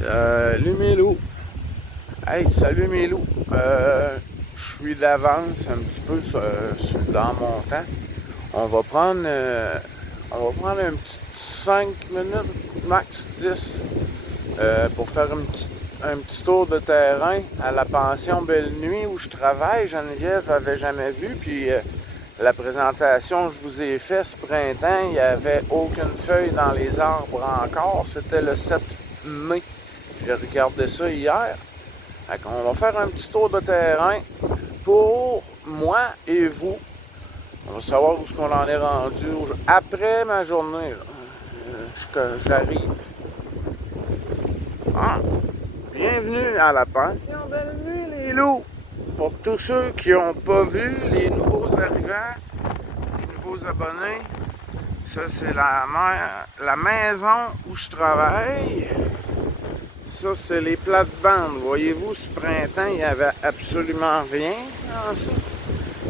Salut mes loups! Hey, salut mes loups! Je suis d'avance un petit peu dans mon temps. On va prendre un petit 5 minutes, max 10, pour faire un petit tour de terrain à la pension Belle Nuit où je travaille. Geneviève n'avait jamais vu, puis la présentation que je vous ai faite ce printemps, il n'y avait aucune feuille dans les arbres encore. C'était le 7 mai. J'ai regardé ça hier. On va faire un petit tour de terrain pour moi et vous. On va savoir où est-ce qu'on en est rendu après ma journée. J'arrive. Bienvenue à la pension Belle Nuit, les loups. Pour tous ceux qui n'ont pas vu les nouveaux arrivants, les nouveaux abonnés, ça c'est la maison où je travaille. Ça, c'est les plates-bandes. Voyez-vous, ce printemps, il n'y avait absolument rien dans ça.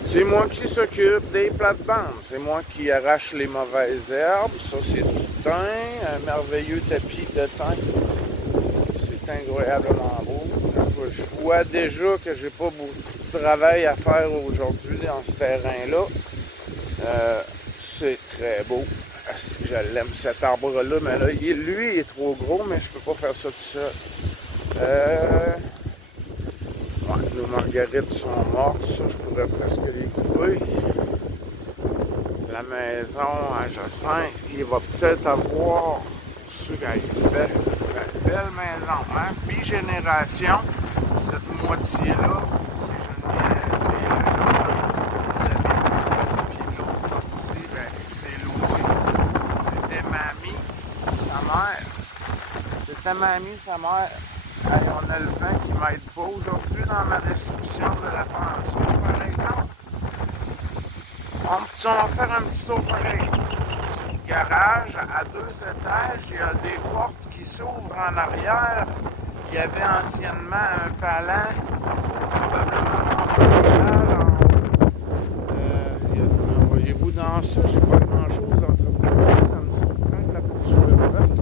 C'est moi qui s'occupe des plates-bandes. C'est moi qui arrache les mauvaises herbes. Ça, c'est du thym, un merveilleux tapis de thym. C'est incroyablement beau. Je vois déjà que j'ai pas beaucoup de travail à faire aujourd'hui dans ce terrain-là. C'est très beau. Est-ce que je l'aime cet arbre-là, mais là, lui, il est trop gros, mais je peux pas faire ça tout seul. Nos marguerites sont mortes, ça, je pourrais presque les couper. La maison à Jacinthe, il va peut-être avoir ceux qui ont une belle maison, hein? Bigénération, cette moitié-là, c'est Geneviève, c'est Jacinthe. C'était mamie, sa mère. Hey, on a le vent qui m'aide pas aujourd'hui dans ma description de la pension, par exemple. On va faire un petit tour pareil. C'est le garage à 2 étages. Il y a des portes qui s'ouvrent en arrière. Il y avait anciennement un palan, probablement voyez-vous dans ça, j'ai pas grand-chose entre moi. Ça me surprend que la porte soit ouverte.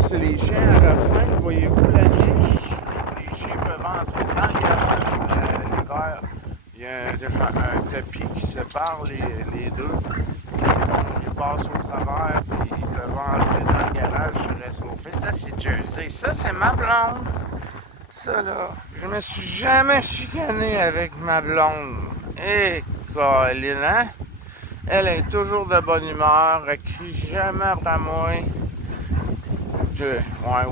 C'est les chiens à Jacinthe, voyez-vous la niche? Les chiens peuvent entrer dans le garage l'hiver. Il y a déjà un tapis qui sépare les deux. Ils passent au travers et ils peuvent entrer dans le garage se réchauffer. Ça, c'est Jersey. Ça, c'est ma blonde. Ça, là, je me suis jamais chicané avec ma blonde. Et Colin, hein? Elle est toujours de bonne humeur. Elle crie jamais après moi.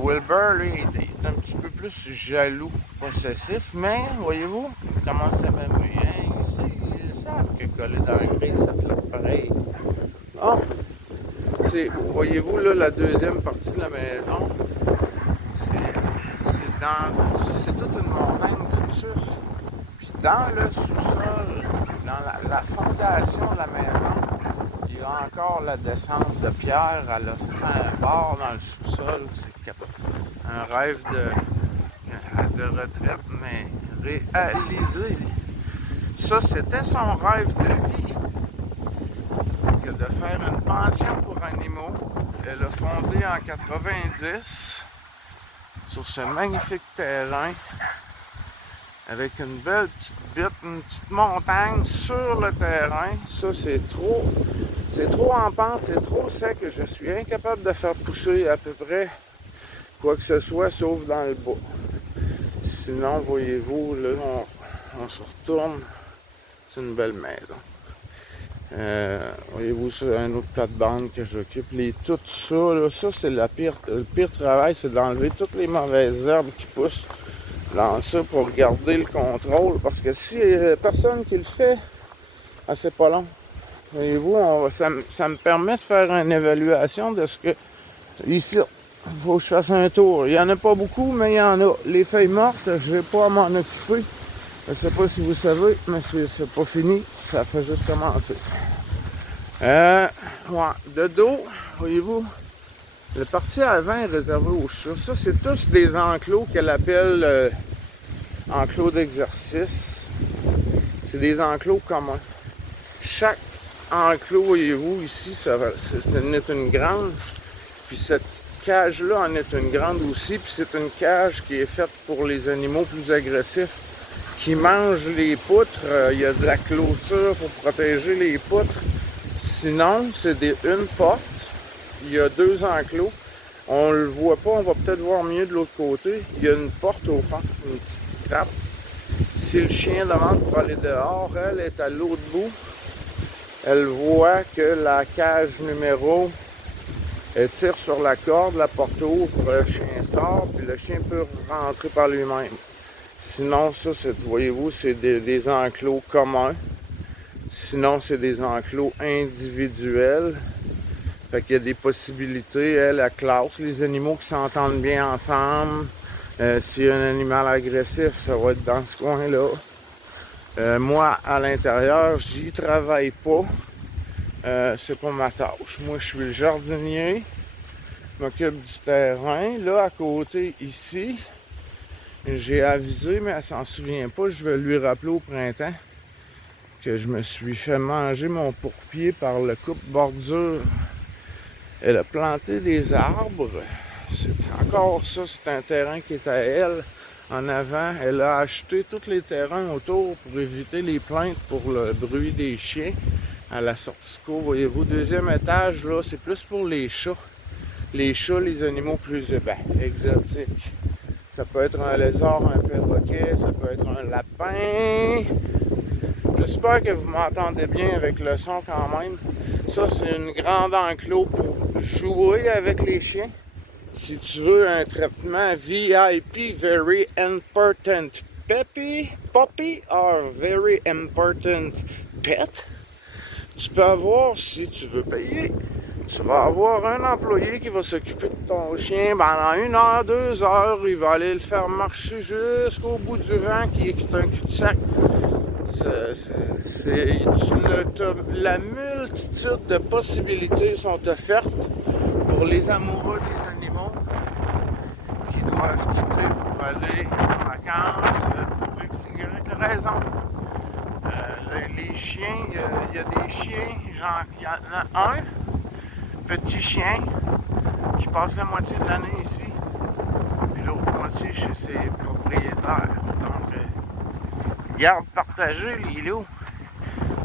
Wilbur, lui, il est un petit peu plus jaloux, possessif, mais voyez-vous, il commence à m'amuser. Ils savent que coller dans un grill, ça flotte pareil. Voyez-vous, là, la deuxième partie de la maison, c'est toute une montagne de tuf. Puis dans le sous-sol, dans la fondation de la maison, il y a encore la descente de pierre. Elle a fait un bar dans le sous-sol. C'est un rêve de retraite, mais réalisé. Ça, c'était son rêve de vie. De faire une pension pour animaux. Elle a fondé en 90 sur ce magnifique terrain avec une belle petite butte, une petite montagne sur le terrain. Ça, c'est trop en pente, c'est trop sec. Je suis incapable de faire pousser à peu près quoi que ce soit, sauf dans le bois. Sinon, voyez-vous, là, on se retourne. C'est une belle maison. Voyez-vous, c'est un autre plate-bande que j'occupe. Tout ça, là, ça c'est le pire travail, c'est d'enlever toutes les mauvaises herbes qui poussent dans ça pour garder le contrôle. Parce que si personne qui le fait, c'est pas long. Voyez-vous, ça me permet de faire une évaluation de ce que... Ici, il faut que je fasse un tour. Il n'y en a pas beaucoup, mais il y en a. Les feuilles mortes, je n'ai pas à m'en occuper. Je ne sais pas si vous savez, mais c'est pas fini. Ça fait juste commencer. De dos, voyez-vous, Le parti avant est réservé aux chats. Ça, c'est tous des enclos qu'elle appelle enclos d'exercice. C'est des enclos communs. Chaque enclos, voyez-vous, ici, c'est une grande. Puis cette cage-là en est une grande aussi. Puis c'est une cage qui est faite pour les animaux plus agressifs qui mangent les poutres. Il y a de la clôture pour protéger les poutres. Sinon, c'est une porte. Il y a 2 enclos. On le voit pas, on va peut-être voir mieux de l'autre côté. Il y a une porte au fond, une petite trappe. Si le chien demande pour aller dehors, elle est à l'autre bout. Elle voit que la cage numéro, elle tire sur la corde, la porte ouvre, le chien sort, puis le chien peut rentrer par lui-même. Sinon, ça, voyez-vous, c'est des enclos communs. Sinon, c'est des enclos individuels. Fait qu'il y a des possibilités. Elle classe les animaux qui s'entendent bien ensemble. S'il y a un animal agressif, ça va être dans ce coin-là. Moi, à l'intérieur, j'y travaille pas. C'est pas ma tâche. Moi, je suis le jardinier. Je m'occupe du terrain. Là, à côté, ici, j'ai avisé, mais elle s'en souvient pas. Je vais lui rappeler au printemps que je me suis fait manger mon pourpier par le coupe-bordure. Elle a planté des arbres. C'est encore ça, c'est un terrain qui est à elle. En avant, elle a acheté tous les terrains autour pour éviter les plaintes pour le bruit des chiens à la sortie de cour. Voyez-vous, 2e étage, là, c'est plus pour les chats. Les chats, les animaux plus exotiques. Ça peut être un lézard, un perroquet, ça peut être un lapin. J'espère que vous m'entendez bien avec le son quand même. Ça, c'est une grande enclos pour jouer avec les chiens. Si tu veux un traitement VIP, Very Important Puppy or Very Important Pet, tu peux avoir, si tu veux payer, tu vas avoir un employé qui va s'occuper de ton chien pendant 1 heure, 2 heures. Il va aller le faire marcher jusqu'au bout du rang qui est un cul-de-sac. La multitude de possibilités sont offertes pour les amoureux des animaux qui doivent quitter pour aller en vacances pour x, y raison. Les chiens, il y a des chiens, il y en a un petit chien qui passe la moitié de l'année ici, puis l'autre moitié chez ses propriétaires. Donc, garde partagée, les loups.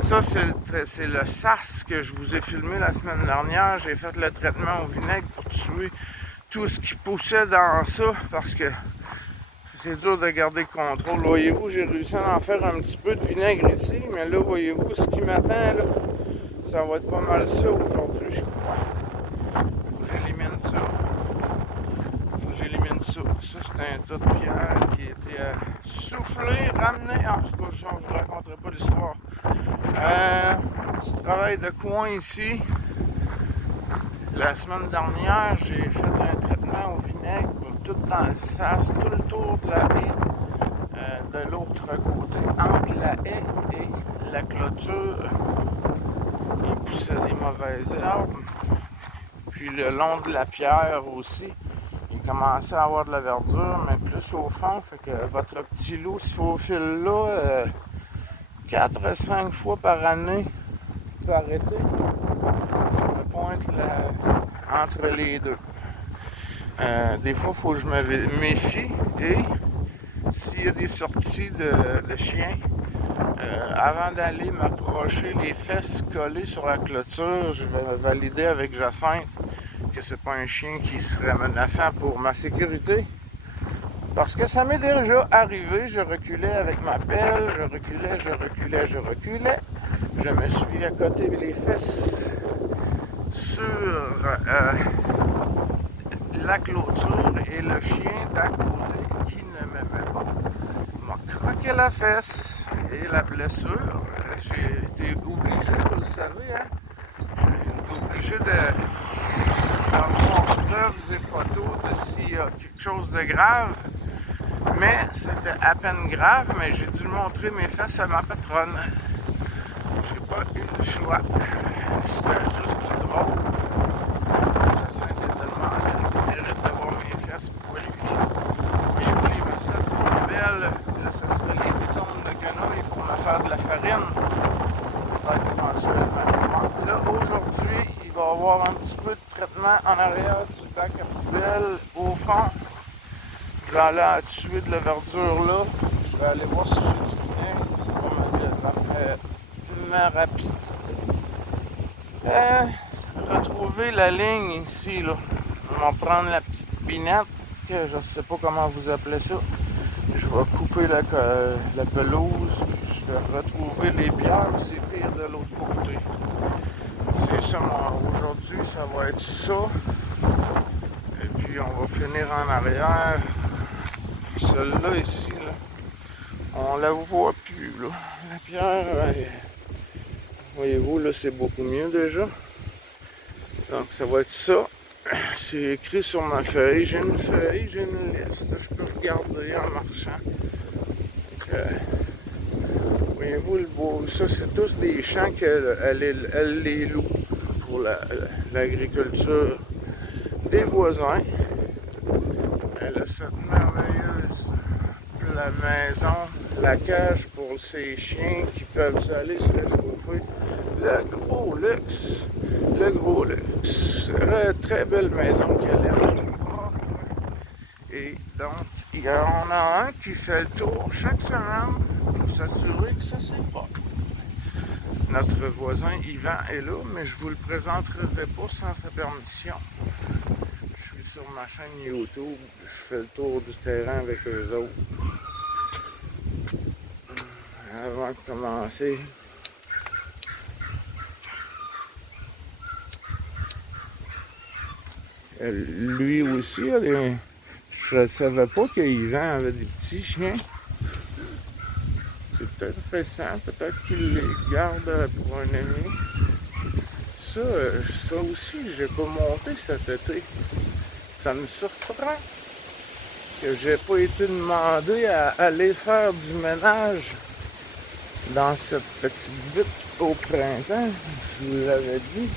Ça, c'est le sas que je vous ai filmé la semaine dernière. J'ai fait le traitement au vinaigre pour tuer tout ce qui poussait dans ça parce que c'est dur de garder le contrôle. Voyez-vous, j'ai réussi à en faire un petit peu de vinaigre ici, mais là, voyez-vous, ce qui m'attend, là, ça va être pas mal ça aujourd'hui, je crois. Faut que j'élimine ça. Ça, c'est un tas de pierre qui a été soufflé, ramené. En tout cas, je ne vous raconterai pas l'histoire. Petit travail de coin ici. La semaine dernière, j'ai fait un traitement au vinaigre, tout dans le sas, tout le tour de la haie, de l'autre côté, entre la haie et la clôture. Il poussait des mauvaises herbes. Puis le long de la pierre aussi. Il commençait à avoir de la verdure, mais plus au fond, fait que votre petit loup se faufile là 4 à 5 fois par année, peut arrêter. Je pointe entre les deux. Des fois, il faut que je me méfie et s'il y a des sorties de chiens, avant d'aller m'approcher les fesses collées sur la clôture, je vais valider avec Jacinthe que c'est pas un chien qui serait menaçant pour ma sécurité. Parce que ça m'est déjà arrivé, je reculais avec ma pelle, je reculais. Je me suis accoté les fesses sur la clôture et le chien d'à côté qui ne m'aimait pas m'a croqué la fesse. Et la blessure, j'ai été obligé, vous le savez, hein, j'ai été obligé d'avoir preuves et photos de s'il y a quelque chose de grave. Mais c'était à peine grave, mais j'ai dû montrer mes fesses à ma patronne. J'ai pas eu le choix. C'était juste drôle. J'essaie de demander petit peu de traitement en arrière du bac à poubelle au fond. Je vais aller tuer de la verdure là. Je vais aller voir si j'ai du vinaigre. Ça va me rapidité. Retrouver la ligne ici là. On va prendre la petite binette, que je sais pas comment vous appelez ça. Je vais couper la pelouse, puis je vais retrouver les pierres, c'est pire de l'autre côté. C'est ça, aujourd'hui, ça va être ça. Et puis on va finir en arrière. Celle-là ici, là, on la voit plus, là. La pierre, voyez-vous, là, c'est beaucoup mieux déjà. Donc ça va être ça. C'est écrit sur ma feuille. J'ai une feuille, j'ai une liste. Je peux regarder en marchant. Donc, voyez-vous, le beau, ça c'est tous des champs qu'elle les loue pour l'agriculture des voisins. Elle a cette merveilleuse la maison, la cage pour ses chiens qui peuvent aller se réchauffer. Le gros luxe. Le gros luxe. Très belle maison qu'elle aime, tout propre. Et donc, on a un qui fait le tour chaque semaine pour s'assurer que ça c'est propre. Notre voisin Yvan est là, mais je vous le présenterai pas sans sa permission. Je suis sur ma chaîne YouTube, je fais le tour du terrain avec eux autres. Avant de commencer, lui aussi, je ne savais pas qu'Yvan avait des petits chiens. C'est peut-être récent, peut-être qu'il les garde pour un ami. Ça aussi, j'ai pas monté cet été. Ça me surprend que j'ai pas été demandé à aller faire du ménage dans cette petite butte au printemps. Je vous l'avais dit.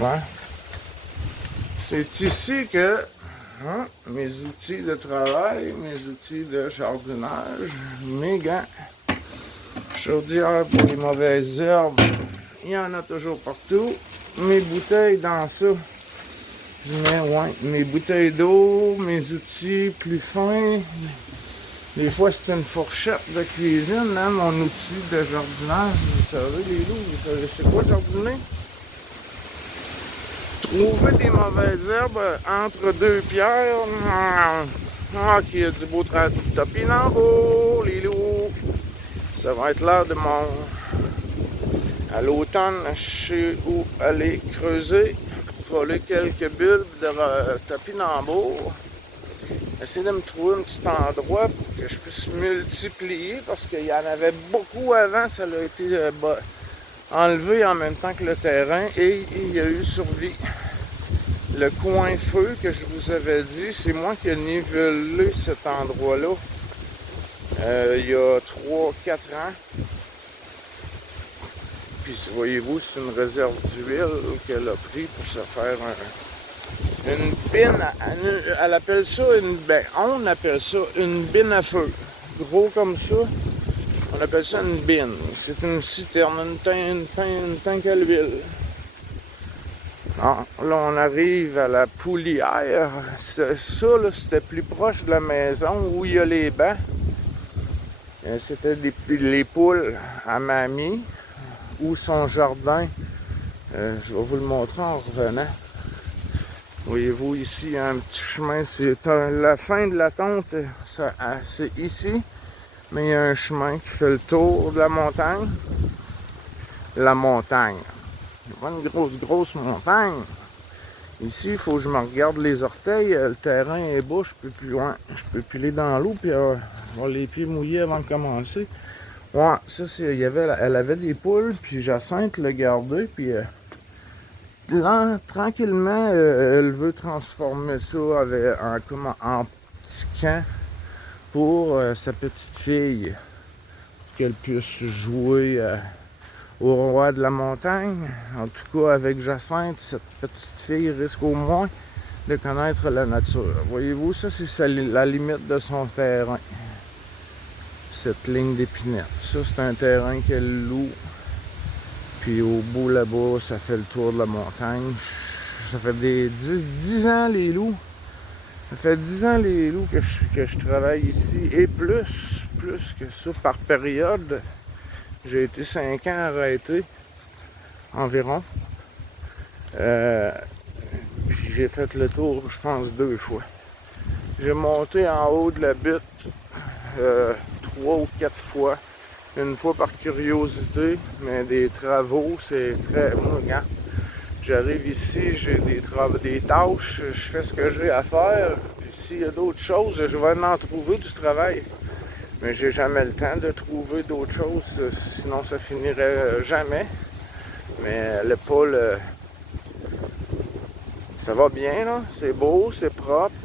Ouais. C'est ici que mes outils de travail, mes outils de jardinage, mes gants, chaudière pour les mauvaises herbes, il y en a toujours partout. Mes bouteilles dans ça, je mets mes bouteilles d'eau, mes outils plus fins. Des fois c'est une fourchette de cuisine, hein, mon outil de jardinage. Vous savez les loups, vous savez c'est quoi jardiner? Trouver des mauvaises herbes entre deux pierres. Qu'il y a du beau topinambour, les loups. Ça va être l'heure de mon... À l'automne, je sais où aller creuser, voler quelques bulbes de topinambour. Essayer de me trouver un petit endroit pour que je puisse multiplier parce qu'il y en avait beaucoup avant. Ça a été enlevé en même temps que le terrain et il y a eu survie. Le coin feu que je vous avais dit, c'est moi qui ai nivelé cet endroit-là il y a 3-4 ans. Puis voyez-vous, c'est une réserve d'huile qu'elle a pris pour se faire une bine. Elle appelle ça on appelle ça une bine à feu. Gros comme ça. On appelle ça une bine. C'est une citerne, une tank à l'huile. Là, on arrive à la poulière. Ça, là, c'était plus proche de la maison où il y a les bancs. C'était les poules à mamie ou son jardin. Je vais vous le montrer en revenant. Voyez-vous ici, il y a un petit chemin. C'est la fin de la tonte, c'est ici. Mais il y a un chemin qui fait le tour de la montagne. La montagne. C'est pas une grosse montagne. Ici, il faut que je me regarde les orteils. Le terrain est beau, je peux plus loin. Je peux piler dans l'eau puis avoir les pieds mouillés avant de commencer. Ouais, ça c'est. Elle avait des poules, puis Jacinthe l'a gardé, puis là, tranquillement, elle veut transformer ça en petit camp pour sa petite fille. Qu'elle puisse jouer au roi de la montagne. En tout cas, avec Jacinthe, cette petite fille risque au moins de connaître la nature. Voyez-vous, ça, c'est la limite de son terrain. Cette ligne d'épinette. Ça, c'est un terrain qu'elle loue Puis au bout là-bas, ça fait le tour de la montagne. Ça fait des 10 ans les loups. Ça fait 10 ans les loups que je travaille ici. Et plus que ça par période. J'ai été 5 ans arrêté environ. Puis j'ai fait le tour, je pense, 2 fois. J'ai monté en haut de la butte 3 ou 4 fois. Une fois par curiosité, mais des travaux, c'est très... Moi, regarde, j'arrive ici, j'ai des tâches, je fais ce que j'ai à faire. Puis s'il y a d'autres choses, je vais en trouver du travail. Mais j'ai jamais le temps de trouver d'autres choses, sinon ça finirait jamais. Mais le pôle, ça va bien, là. C'est beau, c'est propre.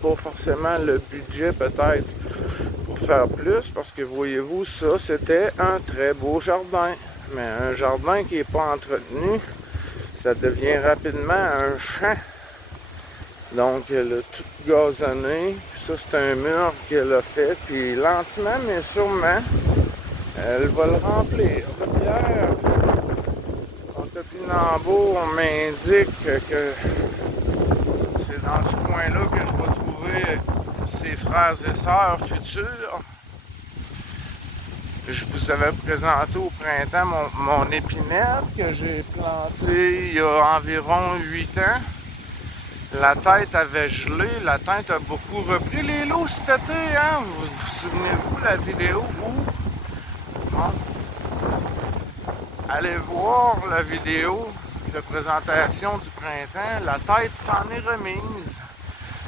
Pas forcément le budget peut-être pour faire plus, parce que voyez-vous, ça c'était un très beau jardin. Mais un jardin qui n'est pas entretenu, ça devient rapidement un champ. Donc elle a tout gazonné. Ça c'est un mur qu'elle a fait, puis lentement mais sûrement, elle va le remplir de pierre. Mon topinambour m'indique que c'est dans ce coin-là que je vais trouver ses frères et sœurs futurs. Je vous avais présenté au printemps mon épinette que j'ai plantée il y a environ 8 ans. La tête avait gelé, la tête a beaucoup repris les loups cet été, hein? Vous souvenez-vous de la vidéo où? Bon. Allez voir la vidéo de présentation du printemps, la tête s'en est remise.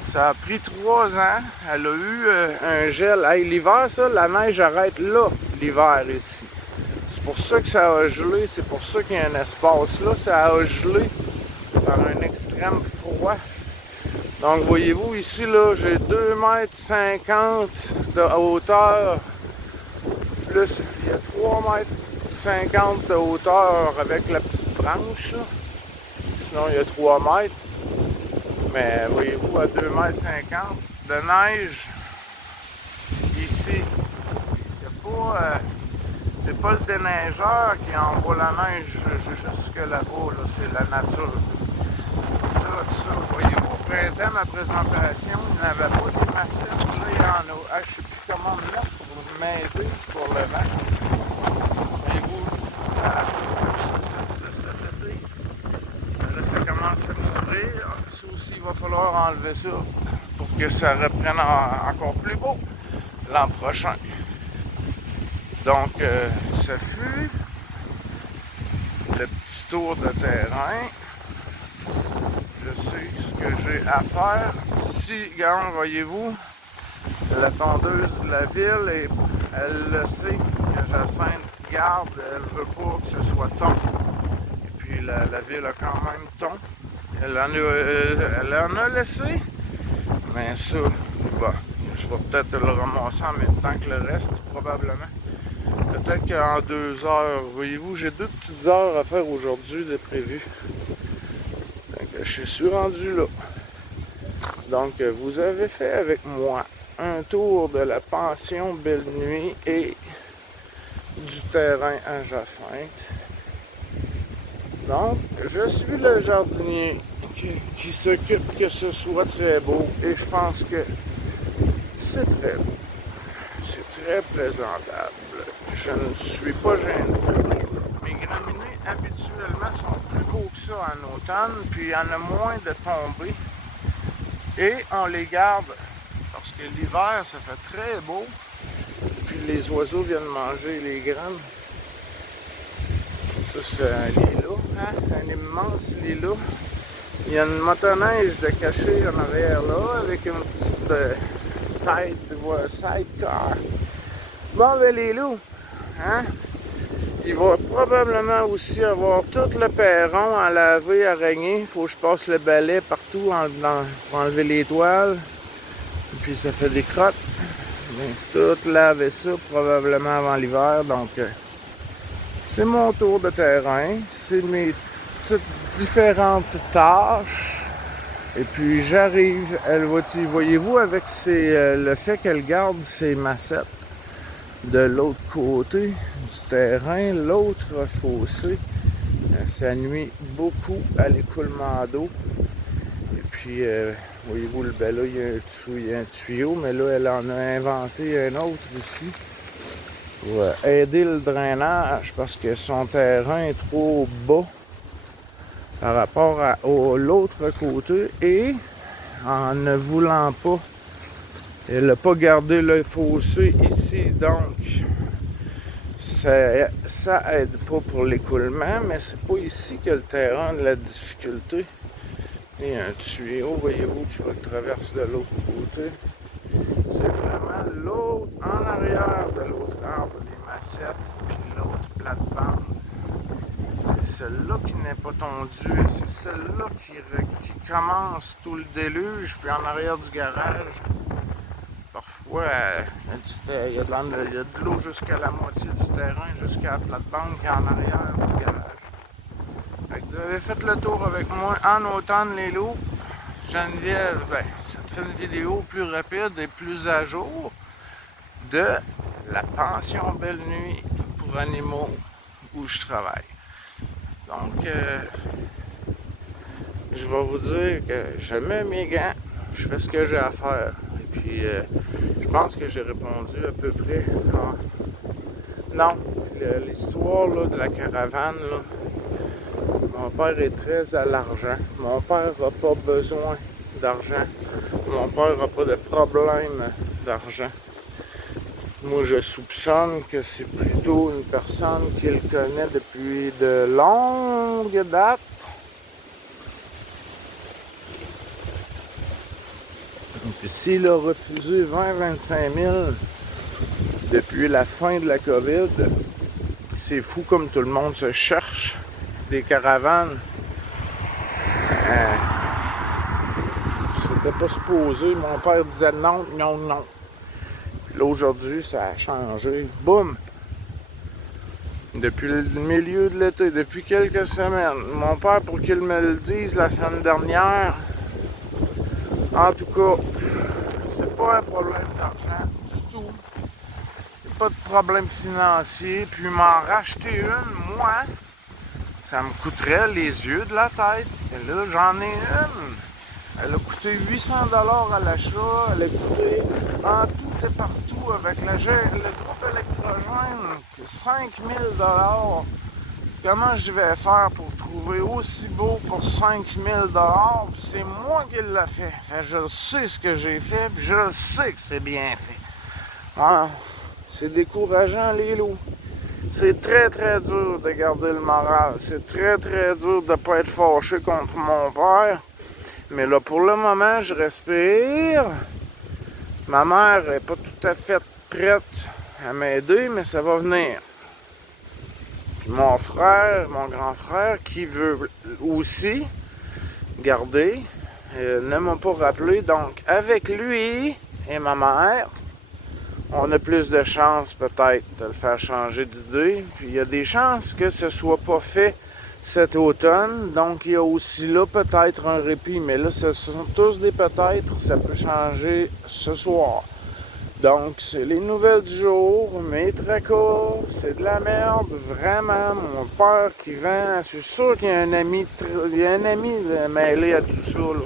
Ça a pris 3 ans. Elle a eu un gel. Hey, l'hiver, ça, la neige arrête là, l'hiver ici. C'est pour ça que ça a gelé. C'est pour ça qu'il y a un espace là. Ça a gelé par un extrême froid. Donc, voyez-vous, ici, là, j'ai 2,50 m de hauteur. Plus, il y a 3,50 m de hauteur avec la petite branche. Là. Sinon, il y a 3 mètres. Mais voyez-vous, à 2,50 m de neige, ici, c'est pas le déneigeur qui envoie la neige jusque là-bas, là, c'est la nature. Tout ça, voyez-vous, au printemps, ma présentation, il n'y avait pas de massifs, là, il y en a. Ah, je ne sais plus comment me mettre pour m'aider pour le vent. Voyez-vous, cet été. Là, ça commence à mourir. Ça aussi, il va falloir enlever ça pour que ça reprenne encore plus beau l'an prochain. Donc, ce fut le petit tour de terrain. Je sais ce que j'ai à faire. Ici, regarde, voyez-vous, la tondeuse de la ville, elle le sait que Jacinthe garde, elle veut pas que ce soit ton. Et puis la ville a quand même ton. Elle en a laissé, mais ça, bon, je vais peut-être le ramasser en même temps que le reste, probablement. Peut-être qu'en 2 heures, voyez-vous, j'ai 2 petites heures à faire aujourd'hui de prévu. Donc, je suis rendu là. Donc, vous avez fait avec moi un tour de la pension Belle Nuit et du terrain à Jacinthe. Donc, je suis le jardinier qui s'occupe que ce soit très beau et je pense que c'est très beau. C'est très présentable. Je ne suis pas gêné. Mes graminées, habituellement, sont plus beaux que ça en automne, puis il y en a moins de tombées. Et on les garde parce que l'hiver, ça fait très beau. Puis les oiseaux viennent manger les graines. Ça, c'est un lilas, hein? Un immense lilas. Il y a une motoneige de cachée en arrière là, avec une petite sidecar. Bon, ben les loups, hein? Il va probablement aussi avoir tout le perron à laver, à régner. Il faut que je passe le balai partout pour enlever les toiles. Et puis ça fait des crottes. Mais tout laver ça probablement avant l'hiver. Donc, c'est mon tour de terrain. C'est mes petites différentes tâches. Et puis j'arrive, voyez-vous, avec le fait qu'elle garde ses massettes. de l'autre côté du terrain, l'autre fossé. Ça nuit beaucoup à l'écoulement d'eau. Et puis, voyez-vous, là, il y a un tuyau, mais là, elle en a inventé un autre ici pour aider le drainage parce que son terrain est trop bas par rapport à l'autre côté. Et en ne voulant pas, elle n'a pas gardé le fossé ici, donc ça aide pas pour l'écoulement, mais c'est pas ici que le terrain a de la difficulté. Il y a un tuyau, voyez-vous, qui traverse de l'autre côté. C'est vraiment l'autre, en arrière de l'autre arbre, les macettes, puis l'autre plate-bande. C'est celle-là qui n'est pas tondue, et c'est celle-là qui commence tout le déluge, puis en arrière du garage. Parfois, il y a de l'eau jusqu'à la moitié du terrain, jusqu'à la plate-bande qui est en arrière du garage. Fait que vous avez fait le tour avec moi en automne, les loups. Geneviève, ça te fait une vidéo plus rapide et plus à jour de la pension Belle Nuit pour animaux où je travaille. Donc, je vais vous dire que je mets mes gants, je fais ce que j'ai à faire. Et puis, je pense que j'ai répondu à peu près. Non, l'histoire de la caravane, là, mon père est très à l'argent. Mon père n'a pas besoin d'argent. Mon père n'a pas de problème d'argent. Moi, je soupçonne que c'est plutôt une personne qu'il connaît depuis de longues dates. Puis s'il a refusé 20-25 000 depuis la fin de la COVID, c'est fou comme tout le monde se cherche des caravanes. C'était pas supposé. Mon père disait non, non, non. Puis là, aujourd'hui, ça a changé. Boum! Depuis le milieu de l'été, depuis quelques semaines. Mon père, pour qu'il me le dise la semaine dernière, en tout cas, c'est pas un problème d'argent du tout. Pas de problème financier. Puis m'en racheter une, moi, ça me coûterait les yeux de la tête. Et là, j'en ai une. Elle a coûté 800 $ à l'achat. Elle a coûté en tout et partout avec le groupe électrogène. C'est 5 000 $. Comment je vais faire pour trouver aussi beau pour 5 000 $? C'est moi qui l'ai fait. Je sais ce que j'ai fait, puis je sais que c'est bien fait. Ah, c'est décourageant, les loups. C'est très, très dur de garder le moral. C'est très, très dur de ne pas être fâché contre mon père. Mais là, pour le moment, je respire. Ma mère n'est pas tout à fait prête à m'aider, mais ça va venir. Puis mon frère, mon grand frère, qui veut aussi garder, ne m'a pas rappelé. Donc, avec lui et ma mère, on a plus de chances peut-être de le faire changer d'idée. Puis il y a des chances que ce ne soit pas fait cet automne. Donc il y a aussi là peut-être un répit. Mais là, ce sont tous des peut-être. Ça peut changer ce soir. Donc c'est les nouvelles du jour. Mes tracas, c'est de la merde. Vraiment, mon père qui vend. Je suis sûr qu'il y a un ami, mêlé à tout ça, là.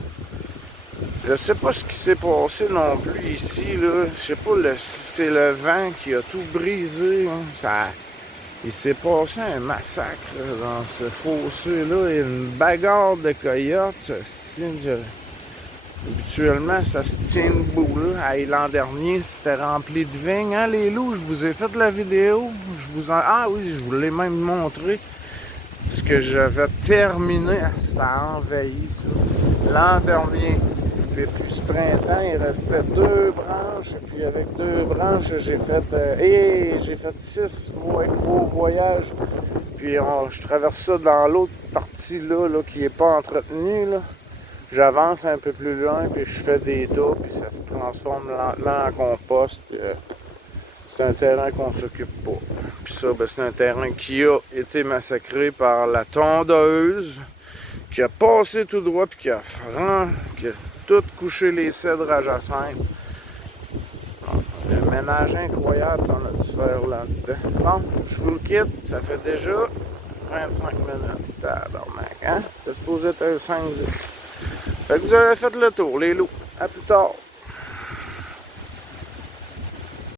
Je sais pas ce qui s'est passé non plus ici, là. Je sais pas si c'est le vent qui a tout brisé. Hein. Il s'est passé un massacre dans ce fossé-là. Il y a une bagarre de coyotes. Habituellement, ça se tient debout, là. L'an dernier, c'était rempli de vignes. Hein, les loups, je vous ai fait la vidéo. Ah oui, je vous l'ai même montré. Parce que j'avais terminé. Ça a envahi, ça. L'an dernier. Et puis ce printemps, il restait 2 branches. Et puis avec 2 branches, j'ai fait 6 gros voyages. Puis je traverse ça dans l'autre partie là, qui n'est pas entretenue. Là. J'avance un peu plus loin, puis je fais des tas, puis ça se transforme lentement en compost. Puis, c'est un terrain qu'on s'occupe pas. Puis ça, c'est un terrain qui a été massacré par la tondeuse, qui a passé tout droit, puis qui a tout couché les cèdres à Jacinthe. Le ménage incroyable qu'on a dû faire là-dedans. Bon, je vous le quitte, ça fait déjà 25 minutes. Tabarnak, hein? C'est supposé être 5-10. Fait que vous avez fait le tour, les loups. À plus tard.